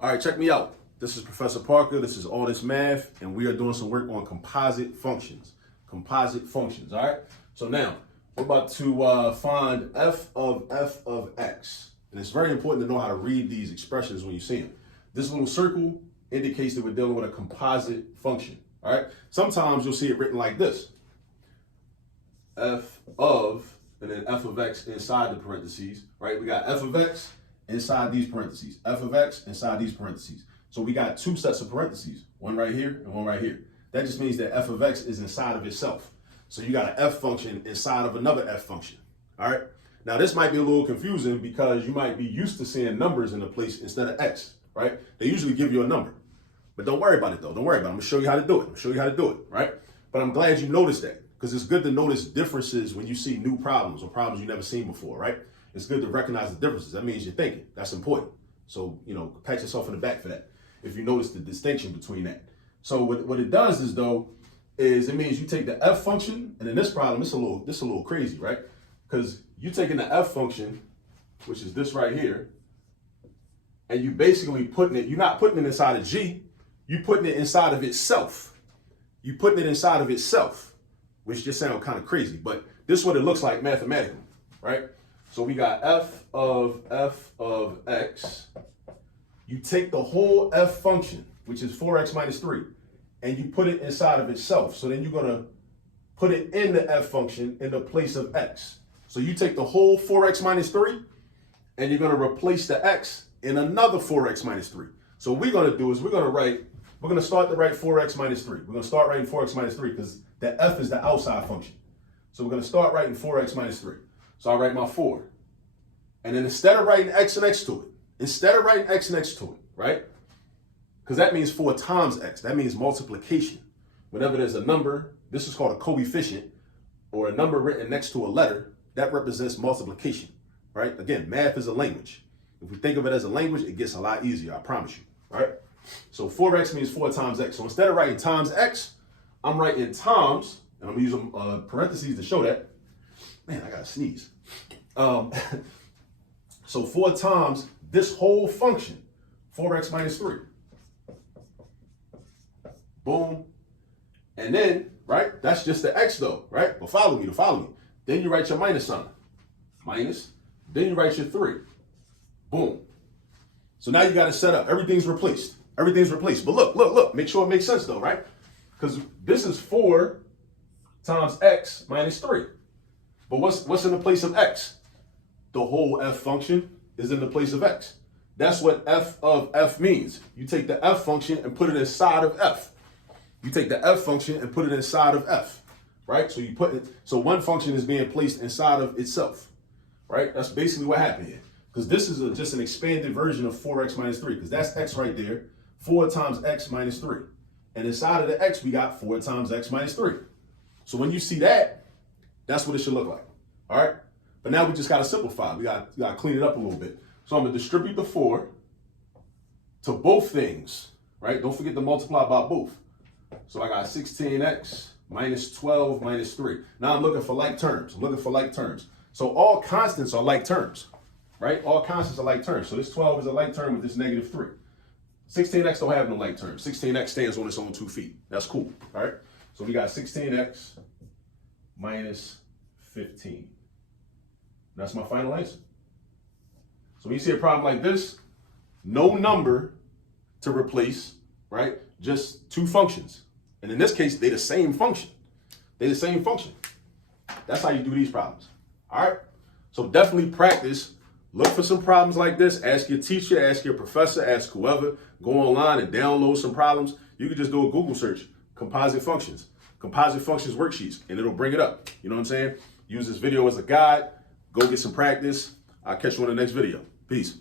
All right, check me out. This is Professor Parker. This is All This Math, and we are doing some work on composite functions. Composite functions, all right? So now, we're about to find f of x. And it's very important to know how to read these expressions when you see them. This little circle indicates that we're dealing with a composite function, all right? Sometimes you'll see it written like this. F of, and then f of x inside the parentheses, right? We got f of x inside these parentheses, f of x inside these parentheses. So we got two sets of parentheses, one right here and one right here. That just means that f of x is inside of itself. So you got an f function inside of another f function, all right? Now this might be a little confusing because you might be used to seeing numbers in a place instead of x, right? They usually give you a number, but don't worry about it though. Don't worry about it. I'm gonna show you how to do it. I'm gonna show you how to do it, right? But I'm glad you noticed that because it's good to notice differences when you see new problems or problems you've never seen before, right? It's good to recognize the differences. That means you're thinking. That's important. So, pat yourself in the back for that if you notice the distinction between that. So what it does is though, is it means you take the f function, and in this problem, this is a little crazy, right? Because you're taking the f function, which is this right here, and you basically you're not putting it inside of g, you're putting it inside of itself. You're putting it inside of itself, which just sounds kind of crazy, but this is what it looks like mathematically, right? So we got f of x. You take the whole f function, which is 4x minus 3, and you put it inside of itself. So then you're going to put it in the f function in the place of x. So you take the whole 4x minus 3, and you're going to replace the x in another 4x minus 3. So what we're going to do is we're going to start to write 4x minus 3. We're going to start writing 4x minus 3 because the f is the outside function. So we're going to start writing 4x minus 3. So I write my 4. And then instead of writing x next to it, right? Because that means 4 times x. That means multiplication. Whenever there's a number, this is called a coefficient, or a number written next to a letter, that represents multiplication, right? Again, math is a language. If we think of it as a language, it gets a lot easier, I promise you, right? So 4x means 4 times x. So instead of writing times x, I'm writing times, and I'm going to use parentheses to show that. Man, I got to sneeze. So 4 times this whole function, 4x minus 3. Boom. And then, right, that's just the x though, right? But follow me. Then you write your minus sign. Minus. Then you write your 3. Boom. So now you got it set up. Everything's replaced. But look. Make sure it makes sense though, right? Because this is 4 times x minus 3. But what's in the place of x? The whole f function is in the place of x. That's what f of f means. You take the f function and put it inside of f. Right? So one function is being placed inside of itself, right? That's basically what happened here. Because this is just an expanded version of 4x minus 3, because that's x right there, 4 times x minus 3. And inside of the x, we got 4 times x minus 3. So when you see that, that's what it should look like, all right? But now we just got to simplify. We got to clean it up a little bit. So I'm going to distribute the 4 to both things, right? Don't forget to multiply by both. So I got 16x minus 12 minus 3. Now I'm looking for like terms. So all constants are like terms, right? So this 12 is a like term with this negative 3. 16x don't have no like term. 16x stands on its own 2 feet. That's cool, all right? So we got 16x minus 15. That's my final answer. So when you see a problem like this, no number to replace, right? Just 2 functions. And in this case, they're the same function. That's how you do these problems. All right? So definitely practice. Look for some problems like this. Ask your teacher, ask your professor, ask whoever. Go online and download some problems. You can just do a Google search, composite functions worksheets, and it'll bring it up. You know what I'm saying? Use this video as a guide. Go get some practice. I'll catch you on the next video. Peace.